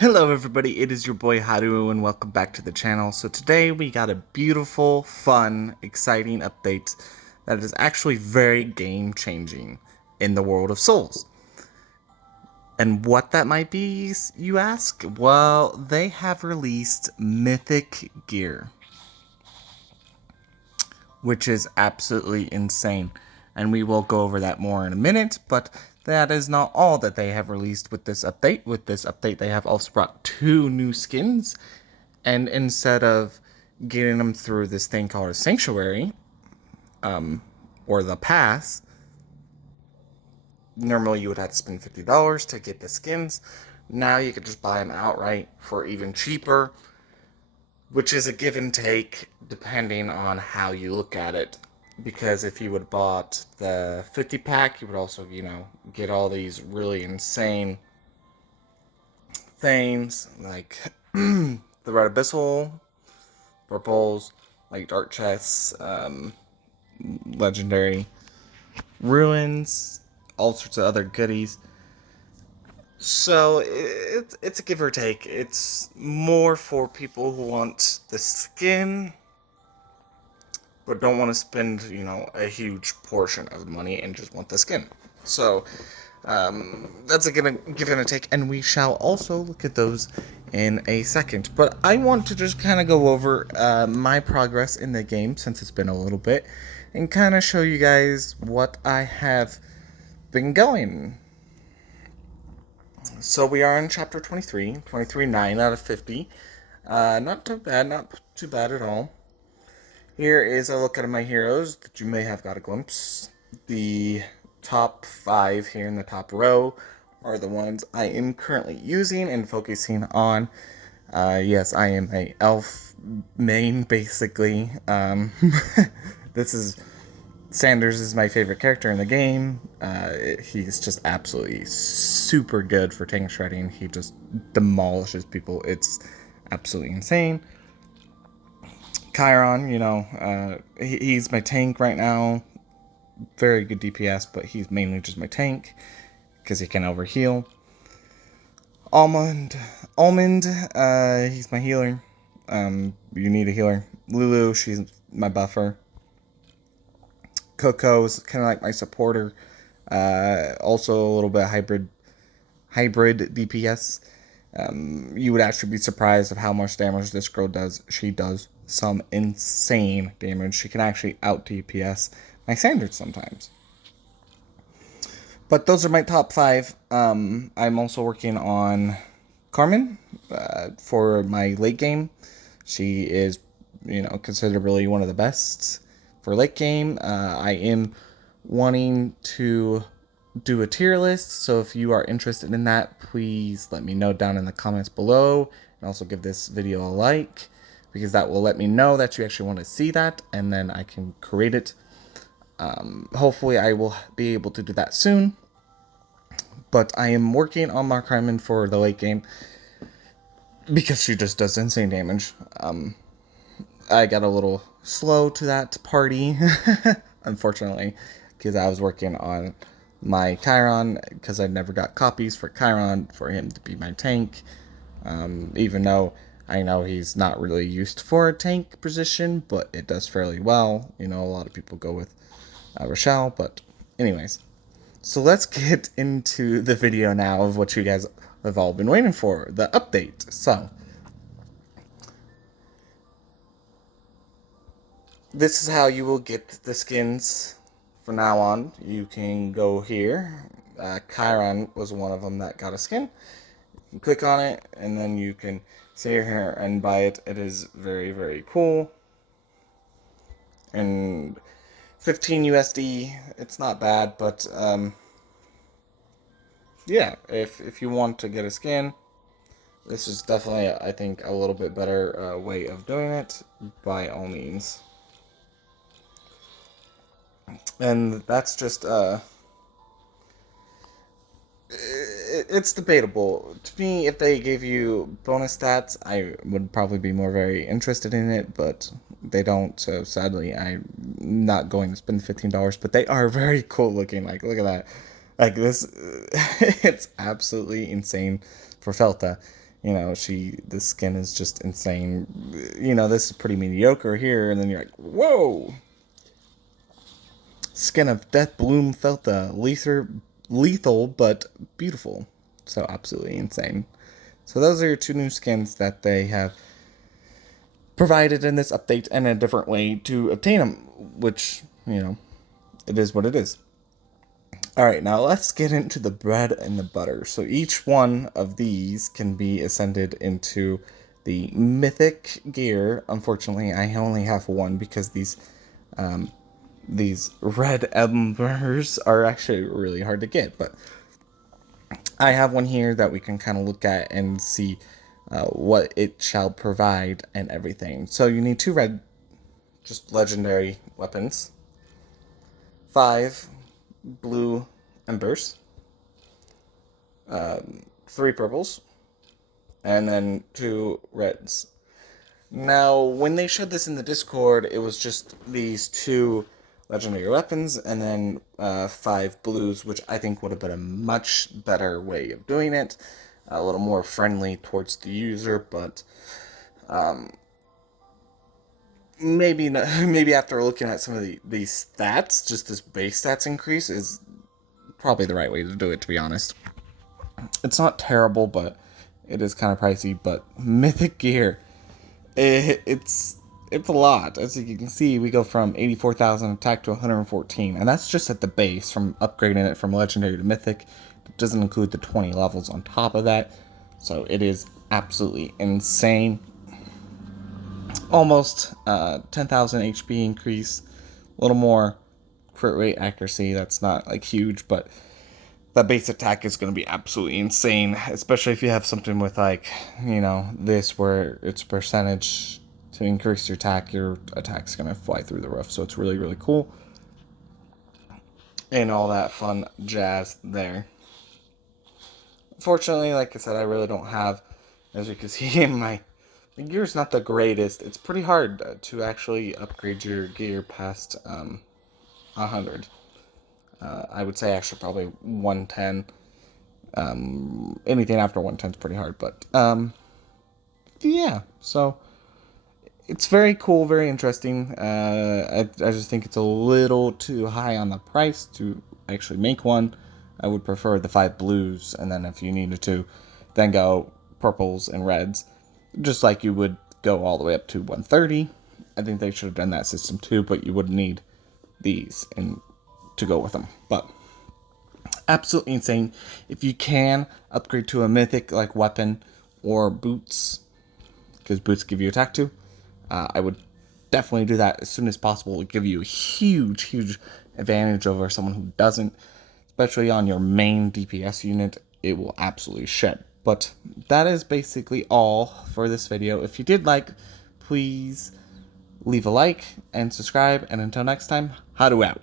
Hello everybody, it is your boy Haru and welcome back to the channel. So today we got a beautiful, fun, exciting update that is actually very game changing in the world of Souls. And what that might be, you ask? Well, they have released Mythic gear, which is absolutely insane. And we will go over that more in a minute, but that is not all that they have released with this update. With this update, they have also brought 2 new skins, and instead of getting them through this thing called a sanctuary, or the pass, normally you would have to spend $50 to get the skins. Now you could just buy them outright for even cheaper, which is a give and take depending on how you look at it. Because if you would have bought the 50 pack, you would also, get all these really insane things like the Red Abyssal, purples, like Dark Chests, Legendary Ruins, all sorts of other goodies. So it's a give or take. It's more for people who want the skin, but don't want to spend, a huge portion of the money and just want the skin. So that's a give and a take, and we shall also look at those in a second. But I want to just kind of go over my progress in the game since it's been a little bit, and kind of show you guys what I have been going. So we are in chapter 23, 9 out of 50. Not too bad at all. Here is a look at my heroes that you may have got a glimpse. The top 5 here in the top row are the ones I am currently using and focusing on. Yes, I am a elf main, basically. This is... Sanders is my favorite character in the game. He's just absolutely super good for tank shredding. He just demolishes people. It's absolutely insane. Chiron, he's my tank right now. Very good DPS, but he's mainly just my tank because he can overheal. Almond, he's my healer. You need a healer. Lulu, she's my buffer. Coco's kind of like my supporter. Also a little bit hybrid DPS. You would actually be surprised of how much damage this girl does. She does some insane damage. She can actually out DPS my standards sometimes. But those are my top 5. I'm also working on Carmen for my late game. She is, considerably one of the best for late game. I am wanting to do a tier list, so if you are interested in that, please let me know down in the comments below, and also give this video a like, because that will let me know that you actually want to see that, and then I can create it. Hopefully I will be able to do that soon, but I am working on Mark Hyman for the late game, because she just does insane damage. I got a little slow to that party, unfortunately, because I was working on my Chiron, because I never got copies for Chiron for him to be my tank, even though I know he's not really used for a tank position, but it does fairly well. A lot of people go with Rochelle, but anyways. So let's get into the video now of what you guys have all been waiting for, the update. So this is how you will get the skins from now on. You can go here. Chiron was one of them that got a skin. You can click on it, and then you can sit here and buy it. It is very, very cool. And 15 USD, it's not bad, but yeah, if you want to get a skin, this is definitely, I think, a little bit better way of doing it, by all means. And that's just, it's debatable. To me, if they gave you bonus stats, I would probably be more very interested in it, but they don't, so sadly, I'm not going to spend $15, but they are very cool looking. Like, look at that. Like, this, it's absolutely insane for Felta. You know, the skin is just insane. You know, this is pretty mediocre here, and then you're like, whoa! Skin of Death Bloom felt the lethal but beautiful. So absolutely insane. So those are your two new skins that they have provided in this update, and a different way to obtain them, which, you know, it is what it is. Alright, now let's get into the bread and the butter. So each one of these can be ascended into the Mythic gear. Unfortunately, I only have one because these red embers are actually really hard to get. But I have one here that we can kind of look at and see what it shall provide and everything. So you need 2 red, just legendary weapons, 5 blue embers, 3 purples, and then 2 reds. Now, when they showed this in the Discord, it was just these 2 legendary weapons and then 5 blues, which I think would have been a much better way of doing it. A little more friendly towards the user, but maybe after looking at some of these stats, just this base stats increase is probably the right way to do it, to be honest. It's not terrible, but it is kind of pricey. But Mythic gear, it's a lot. As you can see, we go from 84,000 attack to 114, and that's just at the base from upgrading it from legendary to mythic. It doesn't include the 20 levels on top of that, so it is absolutely insane. Almost 10,000 HP increase, a little more crit rate accuracy. That's not like huge, but that base attack is going to be absolutely insane, especially if you have something with, like, you know, this where it's percentage to increase your attack's going to fly through the roof. So it's really, really cool. And all that fun jazz there. Fortunately, like I said, I really don't have, as you can see in my gear's not the greatest. It's pretty hard to actually upgrade your gear past 100. I would say actually probably 110. Anything after 110 is pretty hard, but yeah. So it's very cool, very interesting. I just think it's a little too high on the price to actually make one. I would prefer the 5 blues, and then if you needed to, then go purples and reds, just like you would go all the way up to 130. I think they should have done that system too, but you would need these and to go with them. But absolutely insane. If you can upgrade to a mythic like weapon or boots, because boots give you attack too, I would definitely do that as soon as possible. It would give you a huge advantage over someone who doesn't, especially on your main DPS unit. It will absolutely shed. But that is basically all for this video. If you did like, please leave a like and subscribe, and until next time, Hadu out.